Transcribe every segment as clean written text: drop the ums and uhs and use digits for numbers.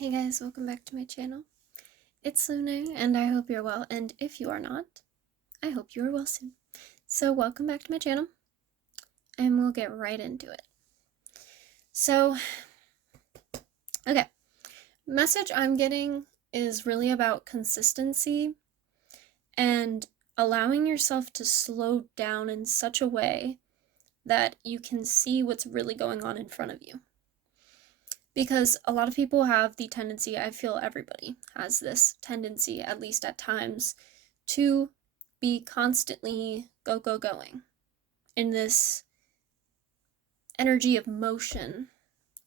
Hey guys, welcome back to my channel. It's Luna, and I hope you're well, and if you are not, I hope you are well soon. So welcome back to my channel, and we'll get right into it. So, okay, message I'm getting is really about consistency and allowing yourself to slow down in such a way that you can see what's really going on in front of you. Because a lot of people have the tendency, I feel everybody has this tendency, at least at times, to be constantly going in this energy of motion,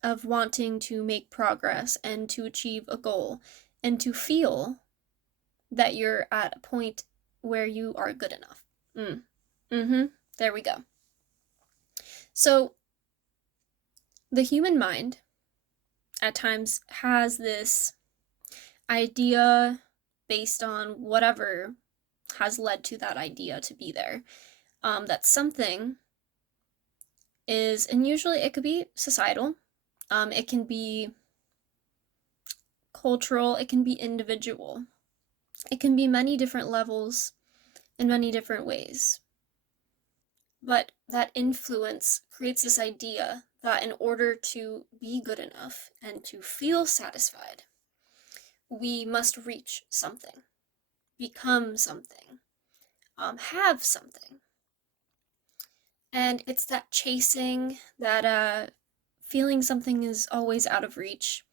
of wanting to make progress and to achieve a goal and to feel that you're at a point where you are good enough. There we go. So the human mind at times has this idea based on whatever has led to that idea to be there, that something is, and usually it could be societal, it can be cultural, it can be individual, it can be many different levels in many different ways. But that influence creates this idea that in order to be good enough and to feel satisfied, we must reach something, become something, have something. And it's that chasing, that feeling something is always out of reach,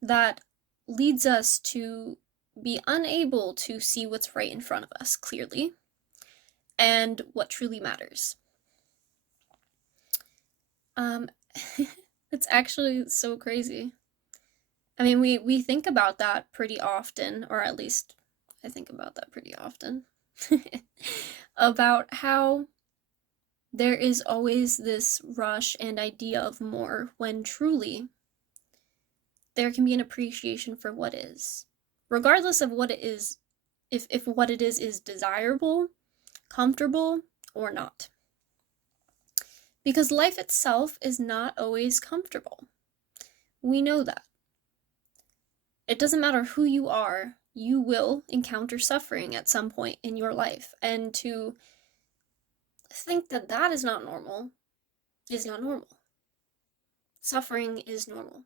that leads us to be unable to see what's right in front of us clearly and what truly matters. It's actually so crazy. I mean, we think about that pretty often, or at least I think about that pretty often, about how there is always this rush and idea of more, when truly there can be an appreciation for what is, regardless of what it is, if what it is desirable, comfortable, or not. Because life itself is not always comfortable. We know that. It doesn't matter who you are, you will encounter suffering at some point in your life. And to think that that is not normal is not normal. Suffering is normal.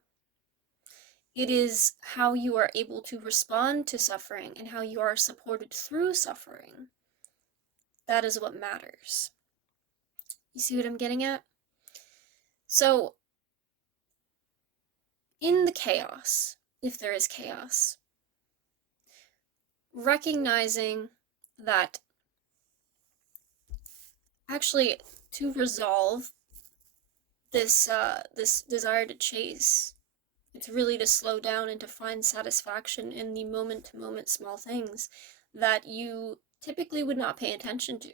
It is how you are able to respond to suffering and how you are supported through suffering. That is what matters. You see what I'm getting at? So, in the chaos, if there is chaos, recognizing that actually to resolve this desire to chase, it's really to slow down and to find satisfaction in the moment-to-moment small things that you typically would not pay attention to,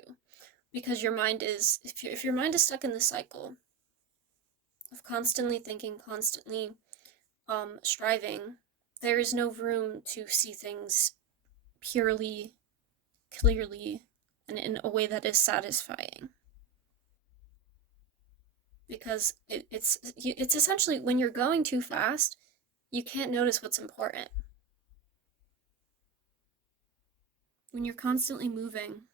because your mind is, if your mind is stuck in the cycle of constantly thinking, constantly striving, there is no room to see things purely, clearly, and in a way that is satisfying. Because it's essentially, when you're going too fast, you can't notice what's important. When you're constantly moving,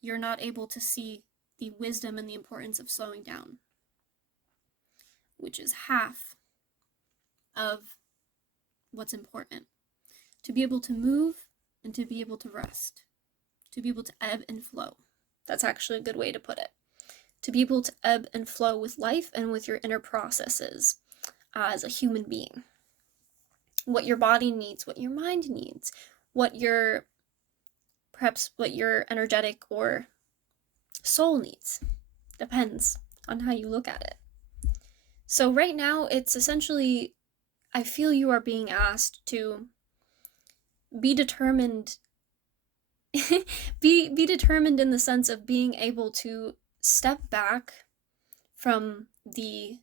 you're not able to see the wisdom and the importance of slowing down, which is half of what's important. To be able to move and to be able to rest, to be able to ebb and flow. That's actually a good way to put it. To be able to ebb and flow with life and with your inner processes as a human being. What your body needs, what your mind needs, perhaps what your energetic or soul needs. Depends on how you look at it. So right now, it's essentially, I feel you are being asked to be determined, be determined in the sense of being able to step back from the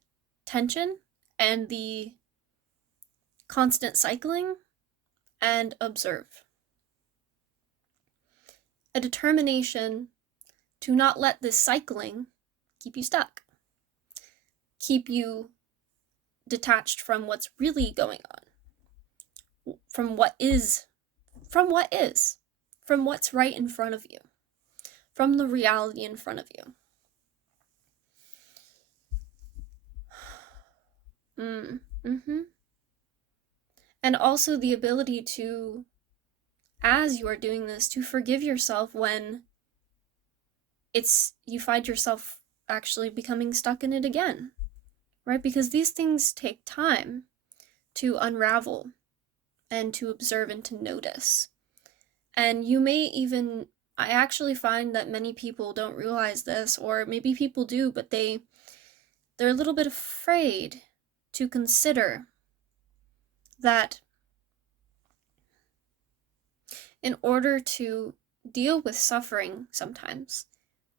tension and the constant cycling and observe. A determination to not let this cycling keep you stuck, keep you detached from what's really going on. from what is, from what's right in front of you, from the reality in front of you. And also the ability to, as you are doing this, to forgive yourself when you find yourself actually becoming stuck in it again, right? Because these things take time to unravel and to observe and to notice. And you may even, I actually find that many people don't realize this, or maybe people do, but they're a little bit afraid to consider that in order to deal with suffering sometimes,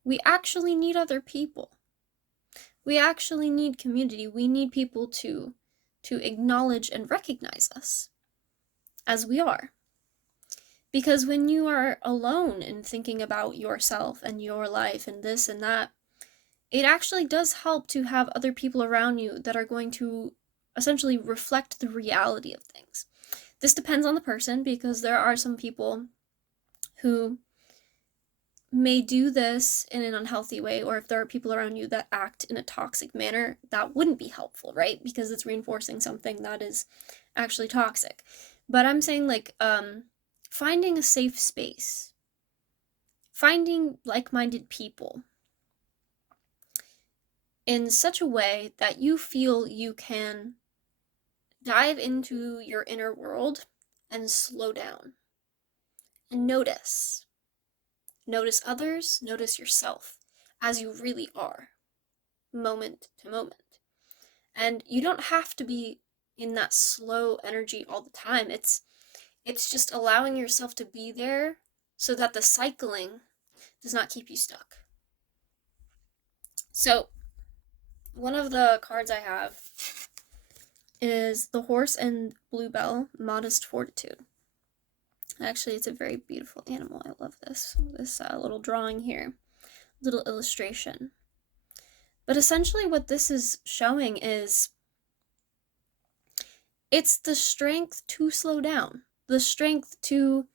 we actually need other people. We actually need community. We need people to acknowledge and recognize us as we are. Because when you are alone and thinking about yourself and your life and this and that, it actually does help to have other people around you that are going to essentially reflect the reality of things. This depends on the person, because there are some people who may do this in an unhealthy way, or if there are people around you that act in a toxic manner, that wouldn't be helpful, right? Because it's reinforcing something that is actually toxic. But I'm saying, like, finding a safe space, finding like-minded people in such a way that you feel you can dive into your inner world and slow down and notice. Notice others, notice yourself as you really are, moment to moment. And you don't have to be in that slow energy all the time. It's just allowing yourself to be there so that the cycling does not keep you stuck. So, one of the cards I have is the Horse and Bluebell, Modest Fortitude. Actually, it's a very beautiful animal. I love this little drawing here, little illustration. But essentially what this is showing is it's the strength to slow down, the strength to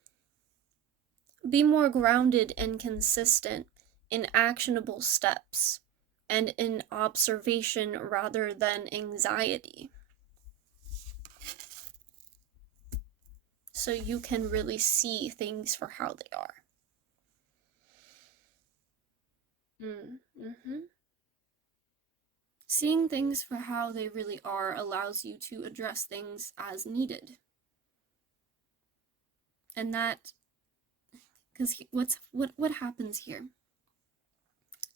be more grounded and consistent in actionable steps and in observation rather than anxiety. So you can really see things for how they are. Seeing things for how they really are allows you to address things as needed. And that, because what happens here?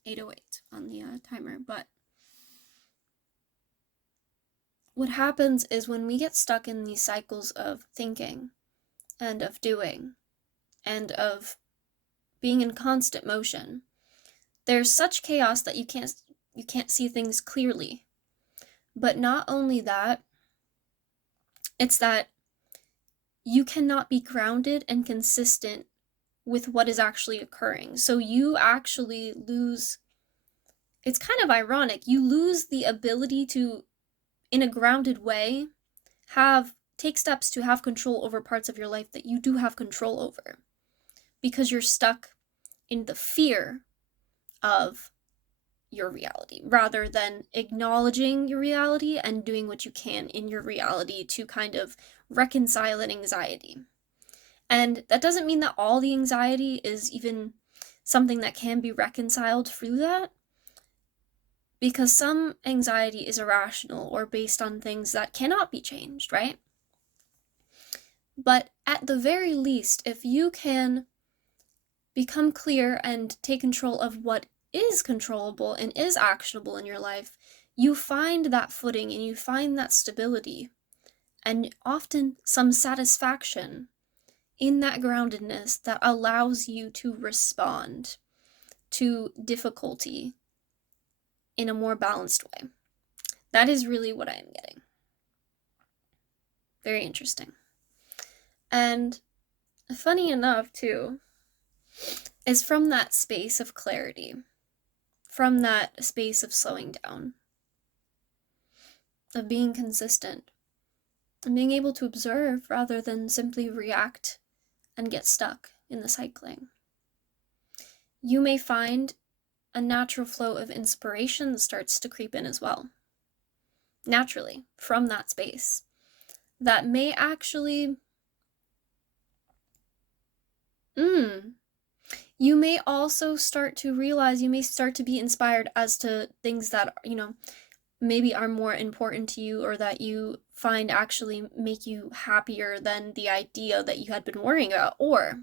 8:08 on the timer, but what happens is when we get stuck in these cycles of thinking and of doing and of being in constant motion, there's such chaos that you can't see things clearly. But not only that, it's that you cannot be grounded and consistent with what is actually occurring. So you actually lose, it's kind of ironic, you lose the ability to, in a grounded way, take steps to have control over parts of your life that you do have control over, because you're stuck in the fear of your reality rather than acknowledging your reality and doing what you can in your reality to kind of reconcile that anxiety. And that doesn't mean that all the anxiety is even something that can be reconciled through that, because some anxiety is irrational or based on things that cannot be changed, right? But at the very least, if you can become clear and take control of what is controllable and is actionable in your life, you find that footing and you find that stability and often some satisfaction in that groundedness that allows you to respond to difficulty in a more balanced way. That is really what I am getting. Very interesting. And funny enough, too, is from that space of clarity, from that space of slowing down, of being consistent, and being able to observe rather than simply react and get stuck in the cycling. You may find a natural flow of inspiration starts to creep in as well, naturally, from that space, that may actually, you may also start to realize, you may start to be inspired as to things that, maybe are more important to you, or that you find actually make you happier than the idea that you had been worrying about. Or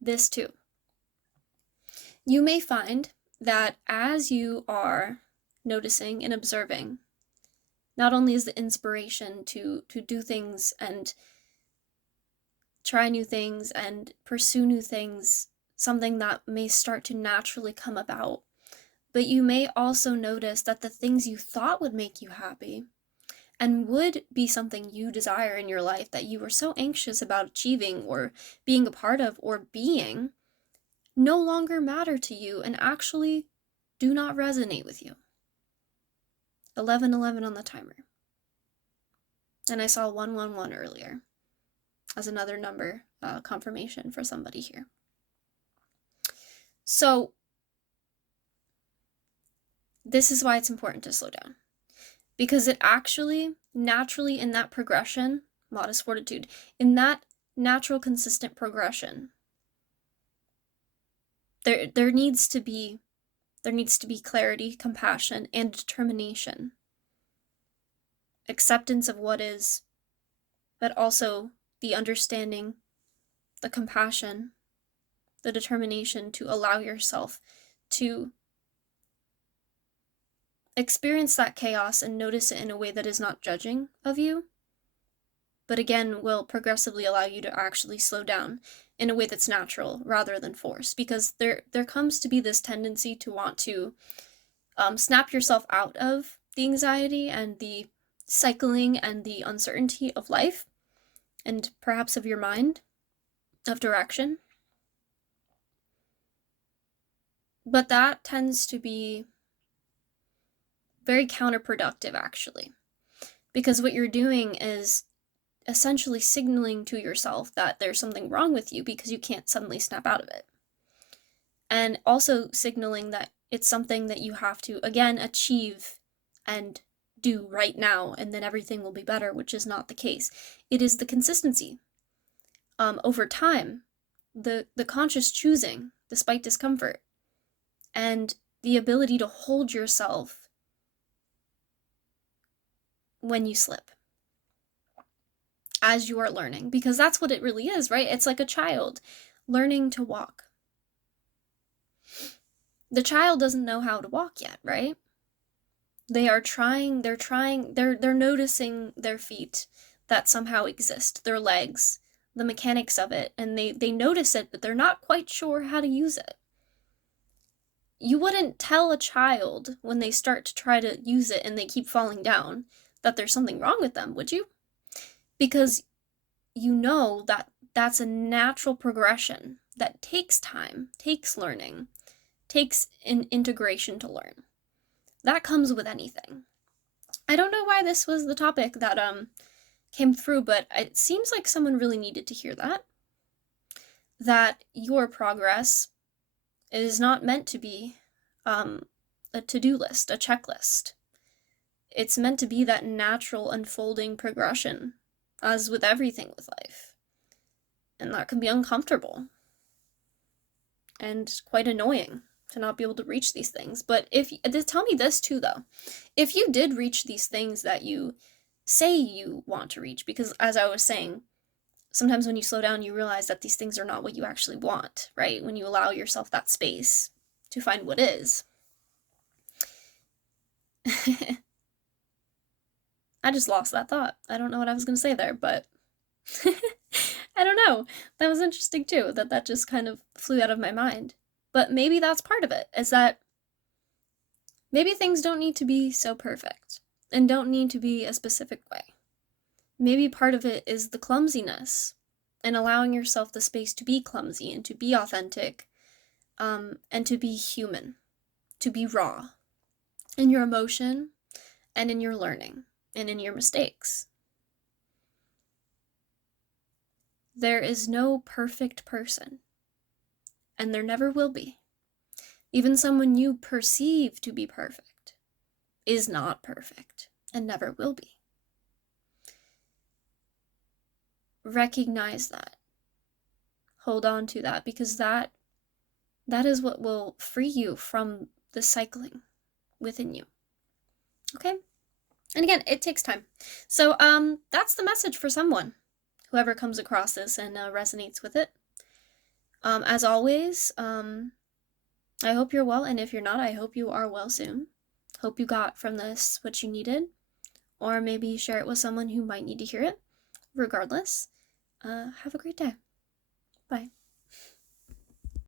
this too, you may find that as you are noticing and observing, not only is the inspiration to do things and try new things and pursue new things something that may start to naturally come about, but you may also notice that the things you thought would make you happy and would be something you desire in your life that you were so anxious about achieving or being a part of or being, no longer matter to you and actually do not resonate with you. 11:11 on the timer. And I saw 111 earlier as another number confirmation for somebody here. So this is why it's important to slow down, because it actually naturally, in that progression, modest fortitude, in that natural consistent progression, there needs to be clarity, compassion, and determination, acceptance of what is, but also the understanding, the compassion, the determination to allow yourself to experience that chaos and notice it in a way that is not judging of you, but again will progressively allow you to actually slow down in a way that's natural rather than forced, because there comes to be this tendency to want to snap yourself out of the anxiety and the cycling and the uncertainty of life, and perhaps of your mind, of direction. But that tends to be very counterproductive, actually, because what you're doing is essentially signaling to yourself that there's something wrong with you because you can't suddenly snap out of it, and also signaling that it's something that you have to, again, achieve and do right now, and then everything will be better, which is not the case. It is the consistency over time, the conscious choosing despite discomfort, and the ability to hold yourself when you slip as you are learning, because that's what it really is, right? It's like a child learning to walk. The child doesn't know how to walk yet, right? They're noticing their feet that somehow exist, their legs, the mechanics of it, and they notice it, but they're not quite sure how to use it. You wouldn't tell a child when they start to try to use it and they keep falling down that there's something wrong with them, would you? Because you know that that's a natural progression that takes time, takes learning, takes an integration to learn. That comes with anything. I don't know why this was the topic that came through, but it seems like someone really needed to hear that your progress is not meant to be a to-do list, a checklist. It's meant to be that natural unfolding progression, as with everything with life. And that can be uncomfortable and quite annoying to not be able to reach these things. But tell me this too, though. If you did reach these things that you say you want to reach, because as I was saying, sometimes when you slow down, you realize that these things are not what you actually want, right? When you allow yourself that space to find what is. I just lost that thought. I don't know what I was going to say there, but I don't know. That was interesting too, that just kind of flew out of my mind. But maybe that's part of it, is that maybe things don't need to be so perfect and don't need to be a specific way. Maybe part of it is the clumsiness and allowing yourself the space to be clumsy and to be authentic, and to be human, to be raw in your emotion and in your learning and in your mistakes. There is no perfect person, and there never will be. Even someone you perceive to be perfect is not perfect and never will be. Recognize that. Hold on to that, because that is what will free you from the cycling within you. Okay? And again, it takes time. So that's the message for someone, whoever comes across this and resonates with it. As always, I hope you're well, and if you're not, I hope you are well soon. Hope you got from this what you needed, or maybe share it with someone who might need to hear it. Regardless, have a great day. Bye.